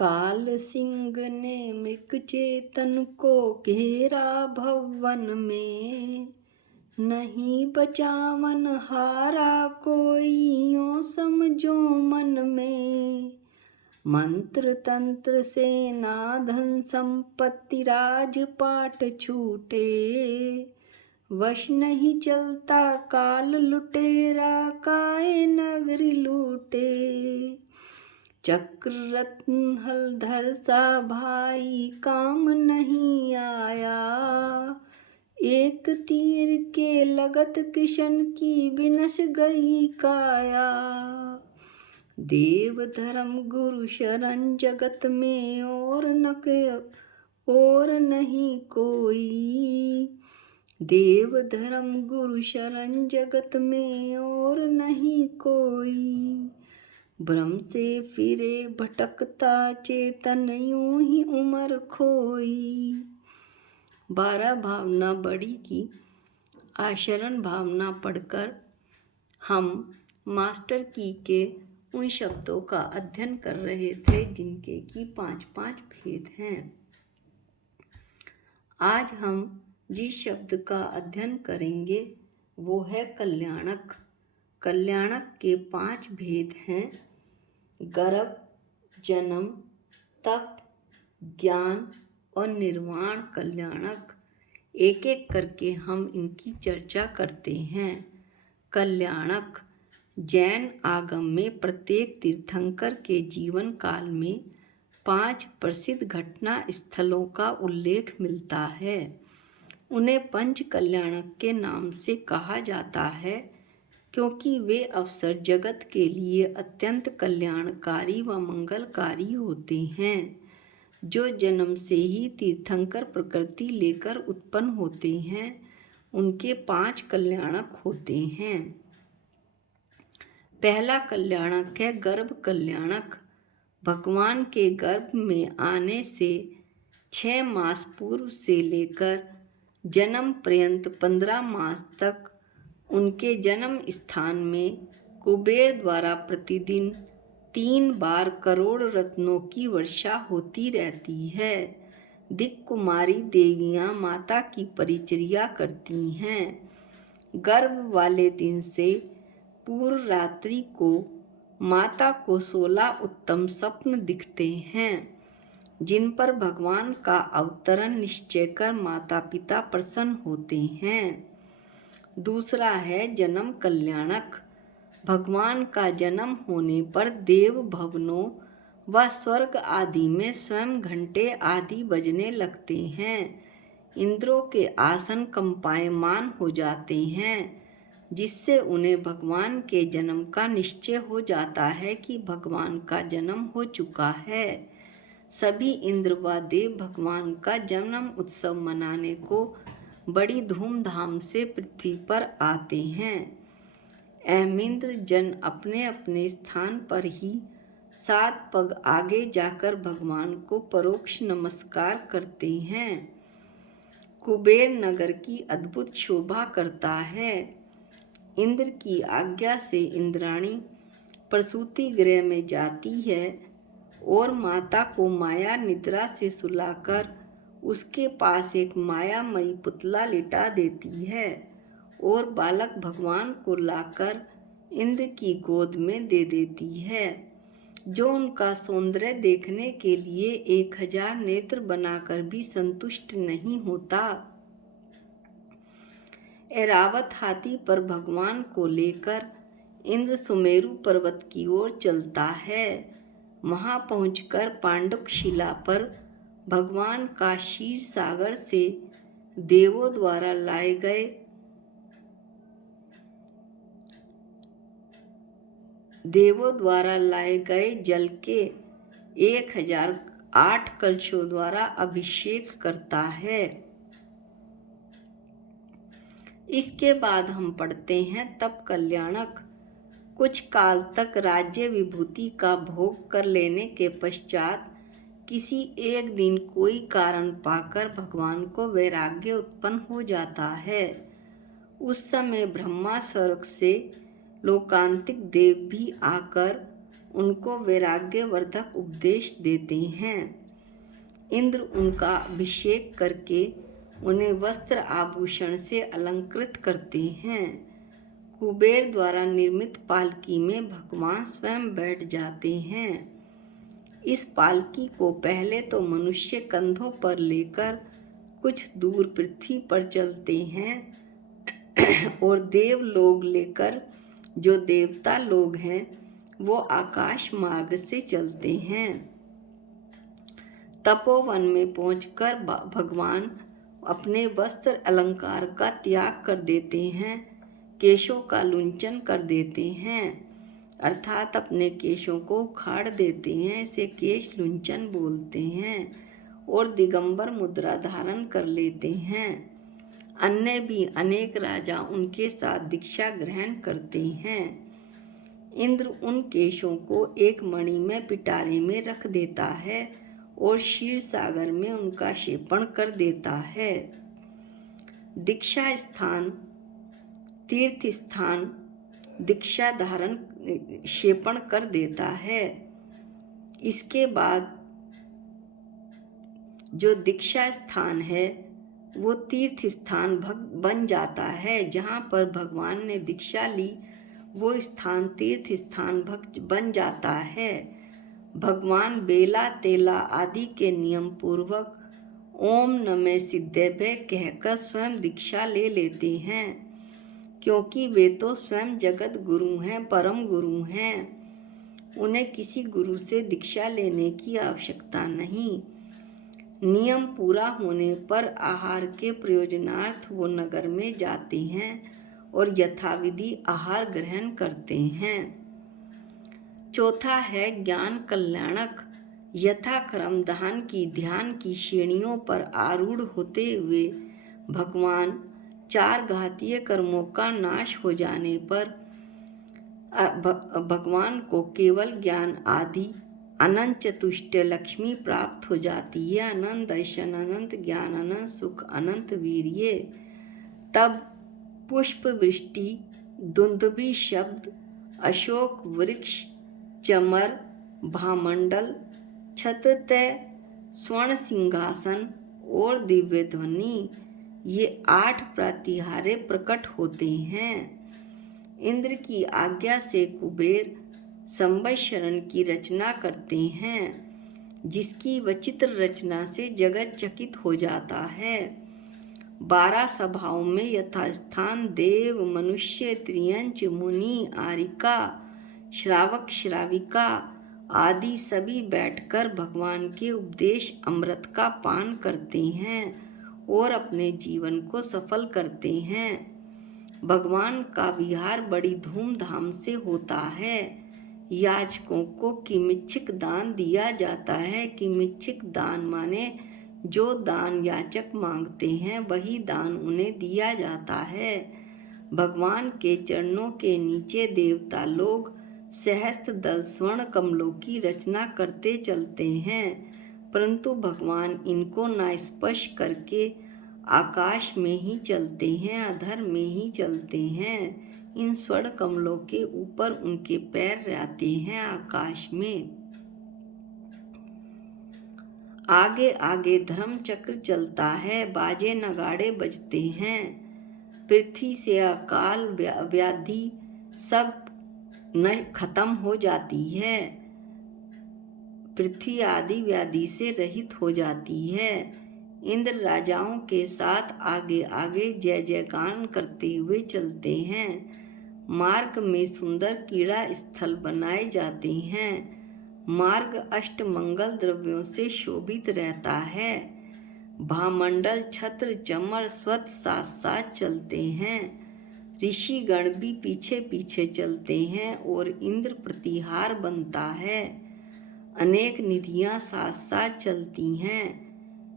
काल सिंह ने मृग चेतन को घेरा भवन में, नहीं बचावन हारा कोई यूं समझो मन में। मंत्र तंत्र सेना धन संपत्ति राजपाट छूटे, वश नहीं चलता काल लुटेरा काए नगरी लूटे। चक्र रत्न हलधर सा भाई काम नहीं आया, एक तीर के लगत किशन की विनश गई काया। देव धर्म गुरु शरण जगत में और नहीं कोई, देव धर्म गुरु शरण जगत में और नहीं कोई। भ्रम से फिरे भटकता चेतन यूं ही उम्र खोई। 12 भावना बड़ी की आचरण भावना पढ़कर हम मास्टर की के उन शब्दों का अध्ययन कर रहे थे जिनके की 5-5 भेद हैं। आज हम जिस शब्द का अध्ययन करेंगे वो है कल्याणक। कल्याणक के 5 भेद हैं: गर्भ, जन्म, तप, ज्ञान और निर्वाण कल्याणक। एक एक करके हम इनकी चर्चा करते हैं। कल्याणक जैन आगम में प्रत्येक तीर्थंकर के जीवन काल में 5 प्रसिद्ध घटना स्थलों का उल्लेख मिलता है। उन्हें पंच कल्याणक के नाम से कहा जाता है क्योंकि वे अवसर जगत के लिए अत्यंत कल्याणकारी व मंगलकारी होते हैं। जो जन्म से ही तीर्थंकर प्रकृति लेकर उत्पन्न होते हैं उनके 5 कल्याणक होते हैं। पहला कल्याणक है गर्भ कल्याणक। भगवान के गर्भ में आने से 6 मास पूर्व से लेकर जन्म पर्यंत 15 मास तक उनके जन्म स्थान में कुबेर द्वारा प्रतिदिन 3 बार करोड़ रत्नों की वर्षा होती रहती है। दिक् कुमारी देवियाँ माता की परिचर्या करती हैं। गर्भ वाले दिन से पूर्व रात्रि को माता को 16 उत्तम स्वप्न दिखते हैं जिन पर भगवान का अवतरण निश्चय कर माता पिता प्रसन्न होते हैं। दूसरा है जन्म कल्याणक। भगवान का जन्म होने पर देव भवनों व स्वर्ग आदि में स्वयं घंटे आदि बजने लगते हैं। इंद्रों के आसन कंपायमान हो जाते हैं जिससे उन्हें भगवान के जन्म का निश्चय हो जाता है कि भगवान का जन्म हो चुका है। सभी इंद्र व देव भगवान का जन्म उत्सव मनाने को बड़ी धूमधाम से पृथ्वी पर आते हैं। अहमिंद्र जन अपने अपने स्थान पर ही 7 पग आगे जाकर भगवान को परोक्ष नमस्कार करते हैं। कुबेर नगर की अद्भुत शोभा करता है। इंद्र की आज्ञा से इंद्राणी प्रसूति गृह में जाती है और माता को माया निद्रा से सुलाकर उसके पास एक मायामयी पुतला लिटा देती है और बालक भगवान को लाकर इंद्र की गोद में दे देती है, जो उनका सौंदर्य देखने के लिए 1000 नेत्र बनाकर भी संतुष्ट नहीं होता। ऐरावत हाथी पर भगवान को लेकर इंद्र सुमेरु पर्वत की ओर चलता है। वहां पहुंचकर पांडुक शिला पर भगवान का क्षीर सागर से देवों द्वारा लाए गए जल के 1008 कलशों द्वारा अभिषेक करता है। इसके बाद हम पढ़ते हैं तप कल्याणक। कुछ काल तक राज्य विभूति का भोग कर लेने के पश्चात किसी एक दिन कोई कारण पाकर भगवान को वैराग्य उत्पन्न हो जाता है। उस समय ब्रह्मा स्वर्ग से लोकांतिक देव भी आकर उनको वैराग्यवर्धक उपदेश देते हैं। इंद्र उनका अभिषेक करके उन्हें वस्त्र आभूषण से अलंकृत करते हैं। कुबेर द्वारा निर्मित पालकी में भगवान स्वयं बैठ जाते हैं। इस पालकी को पहले तो मनुष्य कंधों पर लेकर कुछ दूर पृथ्वी पर चलते हैं और देव लोग लेकर जो देवता लोग हैं वो आकाश मार्ग से चलते हैं। तपोवन में पहुंचकर भगवान अपने वस्त्र अलंकार का त्याग कर देते हैं, केशों का लुंचन कर देते हैं, अर्थात अपने केशों को उखाड़ देते हैं। इसे केश लुंचन बोलते हैं और दिगंबर मुद्रा धारण कर लेते हैं। अन्य भी अनेक राजा उनके साथ दीक्षा ग्रहण करते हैं। इंद्र उन केशों को एक मणि में पिटारे में रख देता है और क्षीर सागर में उनका क्षेपण कर देता है। दीक्षा स्थान, तीर्थ स्थान दीक्षा धारण क्षेपण कर देता है। इसके बाद जो दीक्षा स्थान है वो तीर्थ स्थान बन जाता है। जहाँ पर भगवान ने दीक्षा ली वो स्थान तीर्थ स्थान बन जाता है। भगवान बेला तेला आदि के नियम पूर्वक ओम नमः सिद्धेभ्य कहकर स्वयं दीक्षा ले लेते हैं, क्योंकि वे तो स्वयं जगत गुरु हैं, परम गुरु हैं। उन्हें किसी गुरु से दीक्षा लेने की आवश्यकता नहीं। नियम पूरा होने पर आहार के प्रयोजनार्थ वो नगर में जाते हैं और यथाविधि आहार ग्रहण करते हैं। चौथा है ज्ञान कल्याणक। यथाक्रम ध्यान की श्रेणियों पर आरूढ़ होते हुए भगवान 4 घातीय कर्मों का नाश हो जाने पर भगवान को केवल ज्ञान आदि अनंत चतुष्टय लक्ष्मी प्राप्त हो जाती है। अनंत दर्शन, अनंत ज्ञान, अनंत सुख, अनंत वीर्य। तब पुष्प वृष्टि, दुंदुभि शब्द, अशोक वृक्ष, चमर, भामंडल, छत्रतय, स्वर्ण सिंहासन और दिव्य ध्वनि, ये 8 प्रतिहारे प्रकट होते हैं। इंद्र की आज्ञा से कुबेर संवत्सरण की रचना करते हैं, जिसकी विचित्र रचना से जगत चकित हो जाता है। 12 सभाओं में यथास्थान देव, मनुष्य, त्रियंच, मुनि, आरिका, श्रावक, श्राविका आदि सभी बैठकर भगवान के उपदेश अमृत का पान करते हैं और अपने जीवन को सफल करते हैं। भगवान का विहार बड़ी धूमधाम से होता है। याचकों को किमिच्छिक दान दिया जाता है। किमिच्छिक दान माने जो दान याचक मांगते हैं वही दान उन्हें दिया जाता है। भगवान के चरणों के नीचे देवता लोग सहस्त्र दल स्वर्ण कमलों की रचना करते चलते हैं, परंतु भगवान इनको ना स्पर्श करके आकाश में ही चलते हैं, अधर में ही चलते हैं। इन स्वर्ण कमलों के ऊपर उनके पैर रहते हैं आकाश में। आगे आगे धर्म चक्र चलता है, बाजे नगाड़े बजते हैं। पृथ्वी से अकाल व्याधि सब न खत्म हो जाती है, पृथ्वी आदि व्याधि से रहित हो जाती है। इंद्र राजाओं के साथ आगे आगे जय जयगान करते हुए चलते हैं। मार्ग में सुंदर क्रीड़ा स्थल बनाए जाते हैं। मार्ग अष्ट मंगल द्रव्यों से शोभित रहता है। भामंडल, छत्र, चमर स्वत साथ साथ चलते हैं। ऋषि गण भी पीछे पीछे चलते हैं और इंद्र प्रतिहार बनता है। अनेक निधियां साथ साथ चलती हैं।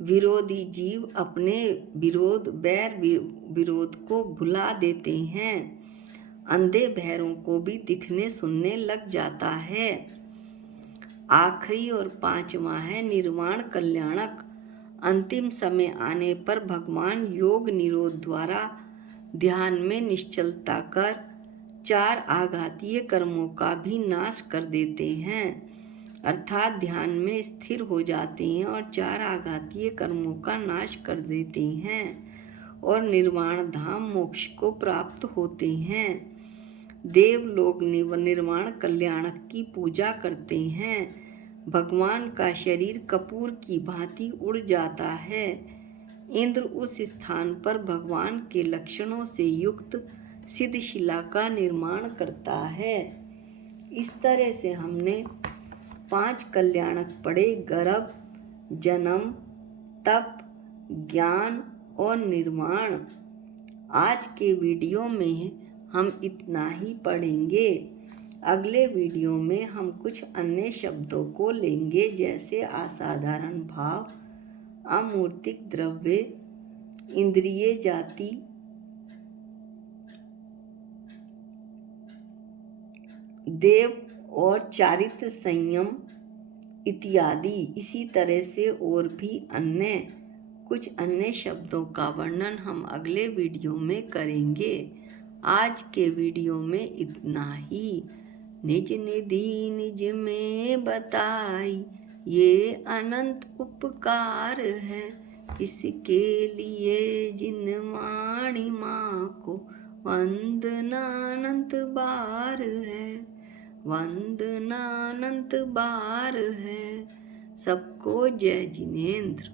विरोधी जीव अपने विरोध को भुला देते हैं। अंधे बहरों को भी दिखने सुनने लग जाता है। आखिरी और 5वां है निर्वाण कल्याणक। अंतिम समय आने पर भगवान योग निरोध द्वारा ध्यान में निश्चलता कर 4 आघातीय कर्मों का भी नाश कर देते हैं, अर्थात ध्यान में स्थिर हो जाते हैं और 4 आघातीय कर्मों का नाश कर देते हैं और निर्वाण धाम मोक्ष को प्राप्त होते हैं। देवलोक निर्वाण कल्याणक की पूजा करते हैं। भगवान का शरीर कपूर की भांति उड़ जाता है। इंद्र उस स्थान पर भगवान के लक्षणों से युक्त सिद्ध शिला का निर्माण करता है। इस तरह से हमने 5 कल्याणक पढ़े: गर्भ, जन्म, तप, ज्ञान और निर्वाण। आज के वीडियो में हम इतना ही पढ़ेंगे। अगले वीडियो में हम कुछ अन्य शब्दों को लेंगे, जैसे असाधारण भाव, अमूर्तिक द्रव्य, इंद्रिय जाति, देव और चारित्र संयम इत्यादि। इसी तरह से और भी कुछ अन्य शब्दों का वर्णन हम अगले वीडियो में करेंगे। आज के वीडियो में इतना ही। निज निधि निज में बताई, ये अनंत उपकार है। इसके लिए जिन वाणी माँ को वंदना अनंत बार है, वंदना अनंत बार है। सबको जय जिनेंद्र।